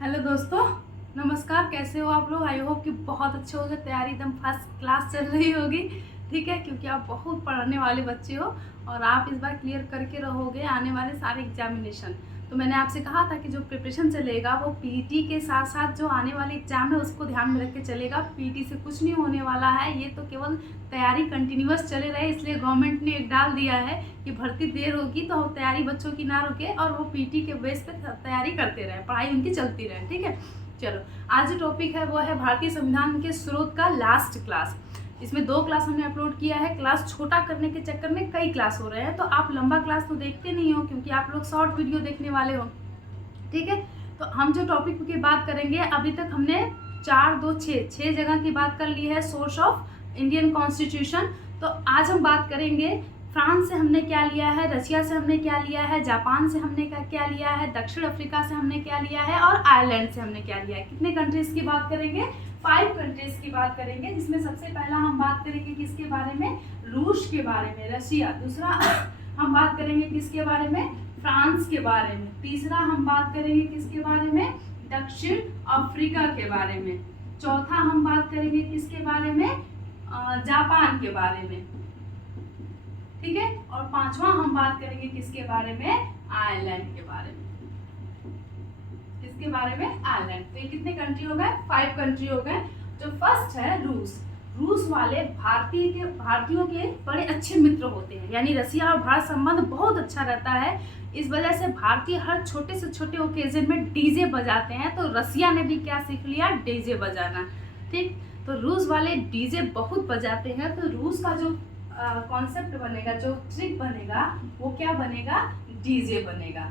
Hello दोस्तों, नमस्कार। कैसे हो आप लोग? आई होप कि बहुत अच्छे होंगे। तैयारी एकदम फर्स्ट क्लास चल रही होगी, ठीक है, क्योंकि आप बहुत पढ़ने वाले बच्चे हो और आप इस बार क्लियर करके रहोगे आने वाले सारे एग्जामिनेशन। तो मैंने आपसे कहा था कि जो प्रिपरेशन चलेगा वो पीटी के साथ साथ जो आने वाले एग्जाम है उसको ध्यान में रख के चलेगा। पीटी से कुछ नहीं होने वाला है, ये तो केवल तैयारी कंटिन्यूअस चले रहे, इसलिए गवर्नमेंट ने एक डाल दिया है कि भर्ती देर होगी तो तैयारी बच्चों की ना रुके और वो पीटी के बेस पे तैयारी करते रहे, पढ़ाई उनकी चलती रहे, ठीक है। चलो, आज जो टॉपिक है वो है भारतीय संविधान के स्रोत का लास्ट क्लास। इसमें 2 क्लास हमने अपलोड किया है। क्लास छोटा करने के चक्कर में कई क्लास हो रहे हैं, तो आप लंबा क्लास तो देखते नहीं हो क्योंकि आप लोग शॉर्ट वीडियो देखने वाले हो, ठीक है। तो हम जो टॉपिक की बात करेंगे, अभी तक हमने 4, 2, 6 जगह की बात कर ली है सोर्स ऑफ इंडियन कॉन्स्टिट्यूशन। तो आज हम बात करेंगे फ्रांस से हमने क्या लिया है, रशिया से हमने क्या लिया है, जापान से हमने क्या लिया है, दक्षिण अफ्रीका से हमने क्या लिया है और आयरलैंड से हमने क्या लिया है। कितने कंट्रीज की बात करेंगे? 5 कंट्रीज की बात करेंगे, जिसमें सबसे पहला हम बात करेंगे किसके बारे में? रूस के बारे में, रशिया। दूसरा हम बात करेंगे किसके बारे में? फ्रांस के बारे में। तीसरा हम बात करेंगे किसके बारे में? दक्षिण अफ्रीका के बारे में। चौथा हम बात करेंगे किसके बारे में? जापान के बारे में, ठीक है। और 5वां हम बात करेंगे किसके बारे में? आयरलैंड के बारे में। किसके बारे में? आयरलैंड। तो ये कितने कंट्री हो गए? 5 कंट्री हो गए। जो फर्स्ट है रूस। रूस वाले भारतीयों के बड़े अच्छे मित्र होते हैं, यानी रशिया और भारत संबंध बहुत अच्छा रहता है। इस वजह से भारतीय हर छोटे से छोटे ओकेजन में डीजे बजाते हैं, तो रशिया ने भी क्या सीख लिया? डीजे बजाना, ठीक। तो रूस वाले डीजे बहुत बजाते हैं, तो रूस का जो कॉन्सेप्ट बनेगा, जो ट्रिक बनेगा, वो क्या बनेगा? डीजे बनेगा।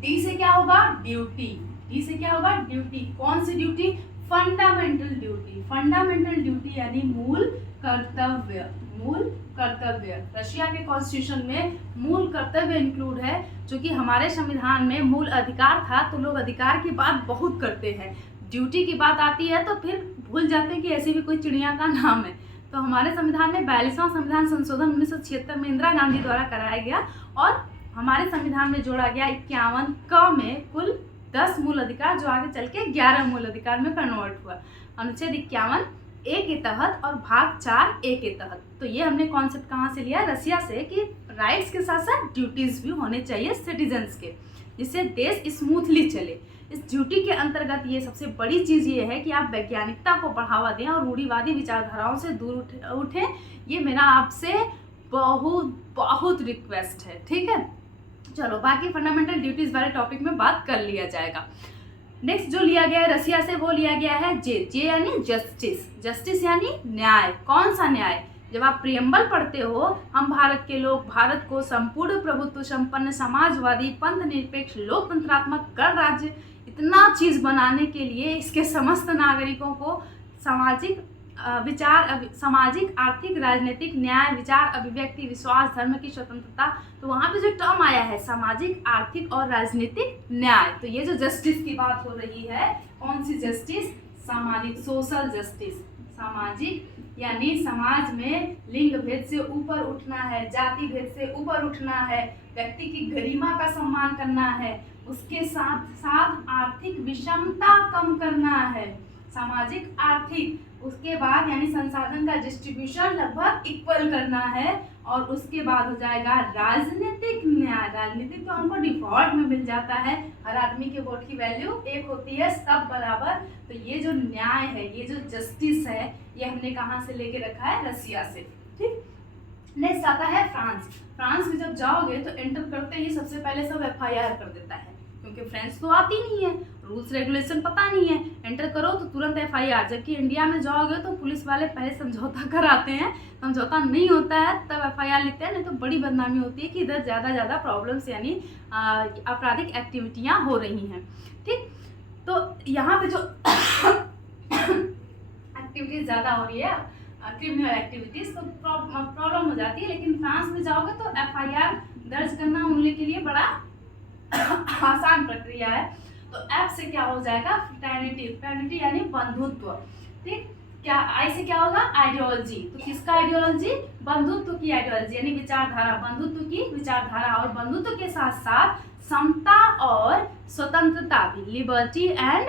डी से क्या होगा? ड्यूटी। डी से क्या होगा? ड्यूटी। कौन सी duty? Fundamental duty. Fundamental duty यानी मूल कर्तव्य। मूल कर्तव्य। रशिया के कॉन्स्टिट्यूशन में मूल कर्तव्य इंक्लूड है, जो कि हमारे संविधान में मूल अधिकार था, तो लोग अधिकार की बात बहुत करते हैं, ड्यूटी की बात आती है तो फिर भूल जाते हैं कि ऐसी भी कोई चिड़िया का नाम है। तो हमारे संविधान में 42वां संविधान संशोधन 1976 में इंदिरा गांधी द्वारा कराया गया और हमारे संविधान में जोड़ा गया 51 क में कुल 10 मूल अधिकार, जो आगे चल के 11 मूल अधिकार में कन्वर्ट हुआ। अनुच्छेद 51 ए के तहत और भाग 4 ए के तहत। तो ये हमने कॉन्सेप्ट कहाँ से लिया? रशिया से, कि राइट्स के साथ साथ ड्यूटीज भी होने चाहिए सिटीजन्स के, जिससे देश स्मूथली चले। इस ड्यूटी के अंतर्गत ये सबसे बड़ी चीज़ ये है कि आप वैज्ञानिकता को बढ़ावा दें और रूढ़िवादी विचारधाराओं से दूर उठें। ये मेरा आपसे बहुत बहुत रिक्वेस्ट है, ठीक है। चलो, बाकी फंडामेंटल ड्यूटीज वाले टॉपिक में बात कर लिया जाएगा। नेक्स्ट जो लिया गया है रशिया से, वो लिया गया है जे। जे यानी जस्टिस। जस्टिस यानी न्याय। कौन सा न्याय? जब आप प्रियम्बल पढ़ते हो, हम भारत के लोग भारत को संपूर्ण प्रभुत्व संपन्न समाजवादी पंथ निरपेक्ष लोकतंत्रात्मक कर राज्य, इतना चीज बनाने के लिए इसके समस्त नागरिकों को सामाजिक सामाजिक, आर्थिक, राजनीतिक न्याय, विचार, अभिव्यक्ति, विश्वास, धर्म की स्वतंत्रता। तो वहाँ पे जो टर्म आया है सामाजिक, आर्थिक और राजनीतिक न्याय, तो ये जो जस्टिस की बात हो रही है, कौन सी जस्टिस? सामाजिक, सोशल जस्टिस। सामाजिक यानी समाज में लिंग भेद से ऊपर उठना है, जाति भेद से ऊपर उठना है, व्यक्ति की गरिमा का सम्मान करना है, उसके साथ साथ आर्थिक विषमता कम करना है। सामाजिक, आर्थिक, उसके बाद यानी संसाधन का डिस्ट्रीब्यूशन लगभग इक्वल करना है, और उसके बाद हो जाएगा राजनीतिक न्याय। राजनीतिक तो हमको डिफॉल्ट में मिल जाता है, हर आदमी के वोट की वैल्यू 1 होती है, सब बराबर। तो ये जो न्याय है, ये जो जस्टिस है, ये हमने कहाँ से लेके रखा है? रशिया से, ठीक। नेक्स्ट आता है फ्रांस। फ्रांस में जब जाओगे तो एंटर करते ही सबसे पहले सब FIR कर देता है, क्योंकि फ्रेंच तो आती नहीं है, रूल्स रेगुलेशन पता नहीं है, एंटर करो तो तुरंत FIR। जबकि इंडिया में जाओगे तो पुलिस वाले पहले समझौता कराते हैं, समझौता नहीं होता है तब FIR लिखते हैं, नहीं तो बड़ी बदनामी होती है कि इधर ज़्यादा प्रॉब्लम्स यानी आपराधिक एक्टिविटियाँ हो रही हैं, ठीक। तो यहाँ पे जो एक्टिविटीज ज़्यादा हो रही है, क्रिमिनल एक्टिविटीज़, तो प्रॉब्लम हो जाती है। लेकिन फ्रांस में जाओगे तो FIR दर्ज करना उनके के लिए बड़ा आसान प्रक्रिया है। तो F से क्या हो जाएगा? फ्रेटर्निटी। फ्रेटर्निटी यानी बंधुत्व, ठीक। क्या आई से क्या होगा? आइडियोलॉजी। तो किसका आइडियोलॉजी? बंधुत्व की आइडियोलॉजी यानी विचारधारा, बंधुत्व की विचारधारा। और बंधुत्व के साथ साथ समता और स्वतंत्रता भी, liberty and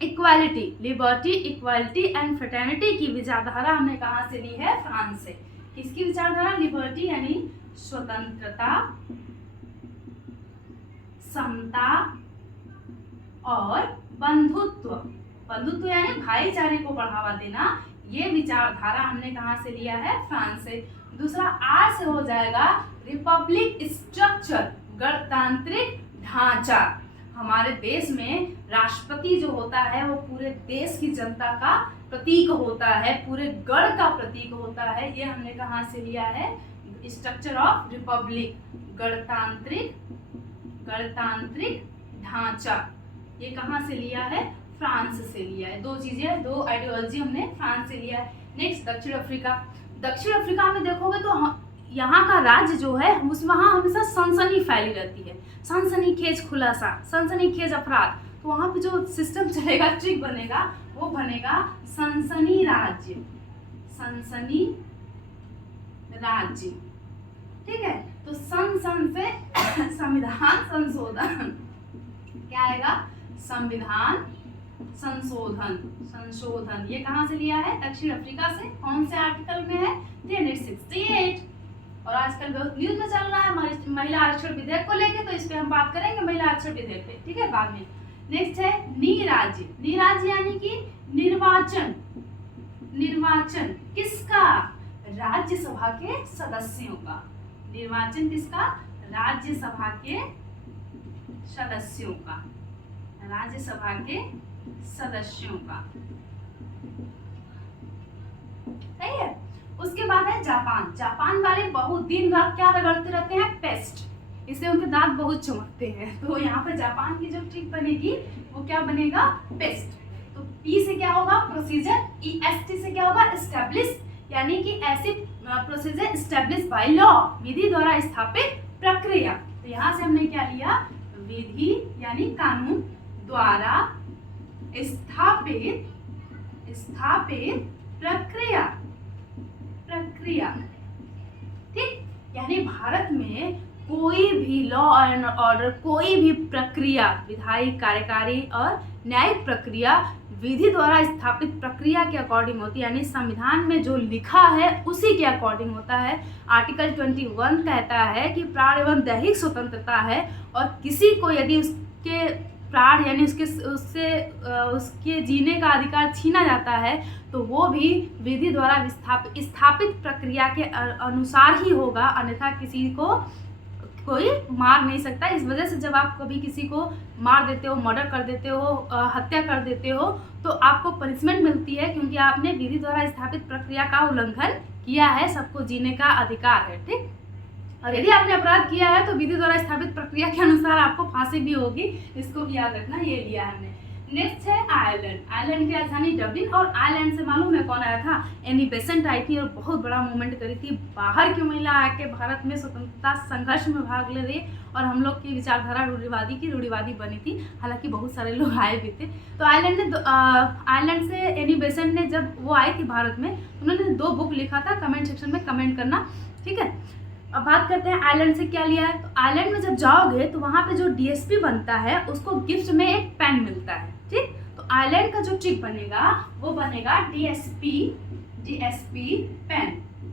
equality, liberty equality and fraternity की विचारधारा हमने कहाँ से ली है? फ्रांस से। किसकी विचारधारा? लिबर्टी यानी स्वतंत्रता, समता और बंधुत्व, बंधुत्व यानी भाईचारे को बढ़ावा देना, ये विचारधारा हमने कहाँ से लिया है? फ्रांस से। दूसरा आर से हो जाएगा रिपब्लिक स्ट्रक्चर, गणतांत्रिक ढांचा। हमारे देश में राष्ट्रपति जो होता है वो पूरे देश की जनता का प्रतीक होता है, पूरे गण का प्रतीक होता है। ये हमने कहाँ से लिया है? स्ट्रक्चर ऑफ रिपब्लिक, गणतांत्रिक, गणतांत्रिक ढांचा, ये कहाँ से लिया है? फ्रांस से लिया है। दो चीजें, दो आइडियोलॉजी हमने फ्रांस से लिया है। नेक्स्ट दक्षिण अफ्रीका। दक्षिण अफ्रीका में देखोगे तो यहाँ का राज्य जो है उस वहाँ हमेशा सनसनी फैली रहती है, सनसनीखेज खुलासा, सनसनीखेज अपराध। तो वहाँ पे जो सिस्टम चलेगा, ट्रिक बनेगा, वो बनेगा सनसनी राज्य, सनसनी राज्य। ठीक है, तो सन से संविधान संशोधन, क्या आएगा? संविधान संशोधन, संशोधन। ये कहाँ से लिया है? दक्षिण अफ्रीका से। कौन से आर्टिकल में है? 368। और आजकल बहुत न्यूज में चल रहा है महिला आरक्षण विधेयक को लेके, तो इस पे हम बात करेंगे महिला आरक्षण विधेयक पे, ठीक है, बाद में। नेक्स्ट है निराज्य। निराज्य यानी कि निर्वाचन, निर्वाचन किसका? राज्यसभा के सदस्यों का। निर्वाचन किसका? राज्यसभा के सदस्यों का, राज्यसभा के सदस्यों का। सही है। उसके बाद है जापान। जापान वाले बहुत दिन रात क्या रगड़ते रहते हैं? पेस्ट, इससे उनके दांत बहुत चमकते हैं। तो यहाँ पे जापान की जो ट्रिक बनेगी वो क्या बनेगा? पेस्ट। तो पी से क्या होगा? प्रोसीजर। EST से क्या होगा? एस्टेब्लिश, यानी कि ऐसी प्रोसीजर एस्टेब्लिश बाय लॉ, विधि द्वारा स्थापित प्रक्रिया। तो यहाँ से हमने क्या लिया? विधि यानी कानून द्वारा स्थापित, स्थापित प्रक्रिया, प्रक्रिया। ठीक, यानी भारत में कोई भी लॉ एंड ऑर्डर, कोई भी प्रक्रिया, विधायी, कार्यकारी और न्यायिक प्रक्रिया विधि द्वारा स्थापित प्रक्रिया के अकॉर्डिंग होती है, यानी संविधान में जो लिखा है उसी के अकॉर्डिंग होता है। आर्टिकल 21 कहता है कि प्राण एवं दैहिक स्वतंत्रता है, और किसी को यदि उसके प्राण यानी उसके जीने का अधिकार छीना जाता है तो वो भी विधि द्वारा स्थापित प्रक्रिया के अनुसार ही होगा, अन्यथा किसी को कोई मार नहीं सकता। इस वजह से जब आप कभी किसी को मार देते हो, मर्डर कर देते हो, हत्या कर देते हो, तो आपको पनिशमेंट मिलती है, क्योंकि आपने विधि द्वारा स्थापित प्रक्रिया का उल्लंघन किया है। सबको जीने का अधिकार है। ठीक, और यदि आपने अपराध किया है तो विधि द्वारा स्थापित प्रक्रिया के अनुसार आपको फांसी भी होगी। इसको भी याद रखना। ये लिया हमने। नेक्स्ट है आयरलैंड। आयरलैंड की राजधानी डबलिन। और आयरलैंड से मालूम है कौन आया था? एनी बेसेंट आई थी और बहुत बड़ा मूवमेंट करी थी। बाहर की महिला आके भारत में स्वतंत्रता संघर्ष में भाग ले रही, और हम लोग की विचारधारा रूढ़िवादी बनी थी। हालांकि बहुत सारे लोग आए भी थे। तो आयरलैंड से एनी बेसेंट ने जब वो आई थी भारत में, उन्होंने 2 बुक लिखा था। कमेंट सेक्शन में कमेंट करना। ठीक है, अब बात करते हैं आयरलैंड से क्या लिया है। तो आयरलैंड में जब जाओगे तो वहाँ पे जो DSP बनता है उसको गिफ्ट में एक पेन मिलता है। ठीक, तो आयरलैंड का जो ट्रिक बनेगा वो बनेगा DSP pen,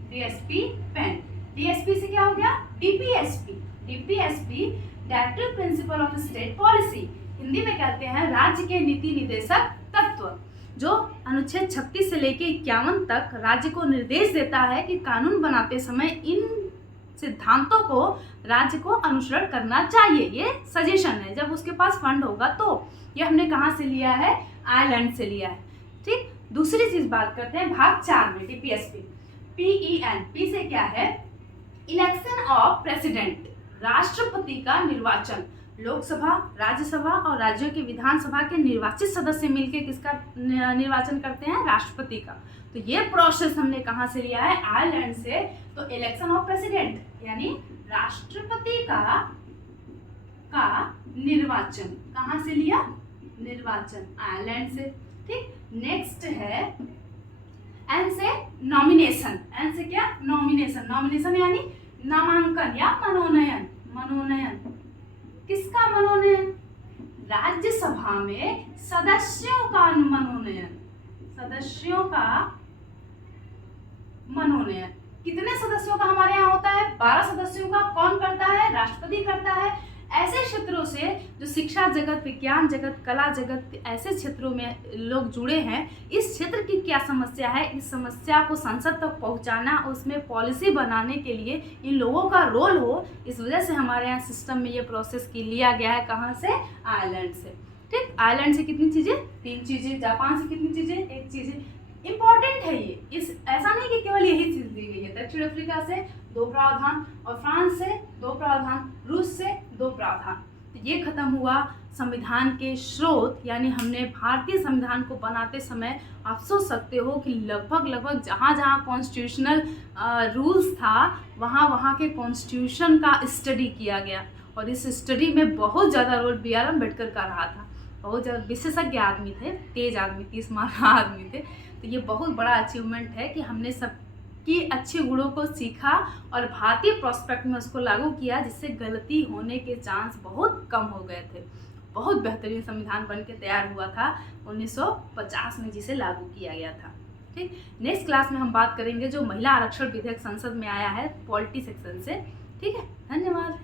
DSP pen. DSP से क्या हो गया? DPSP, directive principle of state policy. Hindi में कहते हैं राज्य के नीति निदेशक तत्व, जो अनुच्छेद 36 से लेकर 51 तक राज्य को निर्देश देता है कि कानून बनाते समय इन सिद्धांतों को राज्य को अनुसरण करना चाहिए। ये सजेशन है, जब उसके पास फंड होगा तो। ये हमने कहाँ से लिया है? आयरलैंड से लिया है। ठीक, दूसरी चीज बात करते हैं भाग 4 में, DPSP। PEN, P से क्या है? इलेक्शन ऑफ प्रेसिडेंट, राष्ट्रपति का निर्वाचन। लोकसभा, राज्यसभा और राज्यों के विधानसभा के निर्वाचित सदस्य मिलकर किसका निर्वाचन करते हैं? राष्ट्रपति का। तो ये प्रोसेस हमने कहाँ से लिया है? आयरलैंड से। तो इलेक्शन ऑफ प्रेसिडेंट यानी राष्ट्रपति का निर्वाचन कहाँ से लिया? निर्वाचन, आयरलैंड से। ठीक, नेक्स्ट है एन से नॉमिनेशन। एन से क्या? नॉमिनेशन। नॉमिनेशन यानी नामांकन या मनोनयन। मनोनयन मनोनयन? राज्यसभा में सदस्यों का मनोनयन, सदस्यों का मनोनयन। कितने सदस्यों का हमारे यहाँ होता है? 12 सदस्यों का। कौन करता है? राष्ट्रपति करता है। ऐसे क्षेत्रों से जो शिक्षा जगत, विज्ञान जगत, कला जगत, ऐसे क्षेत्रों में लोग जुड़े हैं, इस क्षेत्र की क्या समस्या है, इस समस्या को संसद तक पहुंचाना, उसमें पॉलिसी बनाने के लिए इन लोगों का रोल हो, इस वजह से हमारे यहाँ सिस्टम में ये प्रोसेस की लिया गया है। कहाँ से? आयरलैंड से। ठीक, आयरलैंड से कितनी चीज़ें? 3 चीज़ें। जापान से कितनी चीज़ें? 1 चीज़। इंपॉर्टेंट है ये, इस ऐसा नहीं कि केवल यही चीज़ दी गई है। दक्षिण अफ्रीका से 2 प्रावधान और फ्रांस से 2 प्रावधान, रूस से 2 प्रावधान। तो ये खत्म हुआ संविधान के स्रोत, यानी हमने भारतीय संविधान को बनाते समय आप सोच सकते हो कि लगभग जहाँ जहाँ कॉन्स्टिट्यूशनल रूल्स था वहाँ के कॉन्स्टिट्यूशन का स्टडी किया गया, और इस स्टडी में बहुत ज़्यादा रोल B.R. अम्बेडकर का रहा था। बहुत ज़्यादा विशेषज्ञ आदमी थे, तेज आदमी, 30 मार्क आदमी थे। तो ये बहुत बड़ा अचीवमेंट है कि हमने सबकी अच्छे गुणों को सीखा और भारतीय प्रोस्पेक्ट में उसको लागू किया, जिससे गलती होने के चांस बहुत कम हो गए थे। बहुत बेहतरीन संविधान बन के तैयार हुआ था 1950 में, जिसे लागू किया गया था। ठीक, नेक्स्ट क्लास में हम बात करेंगे जो महिला आरक्षण विधेयक संसद में आया है पॉलिटी सेक्शन से। ठीक है, धन्यवाद।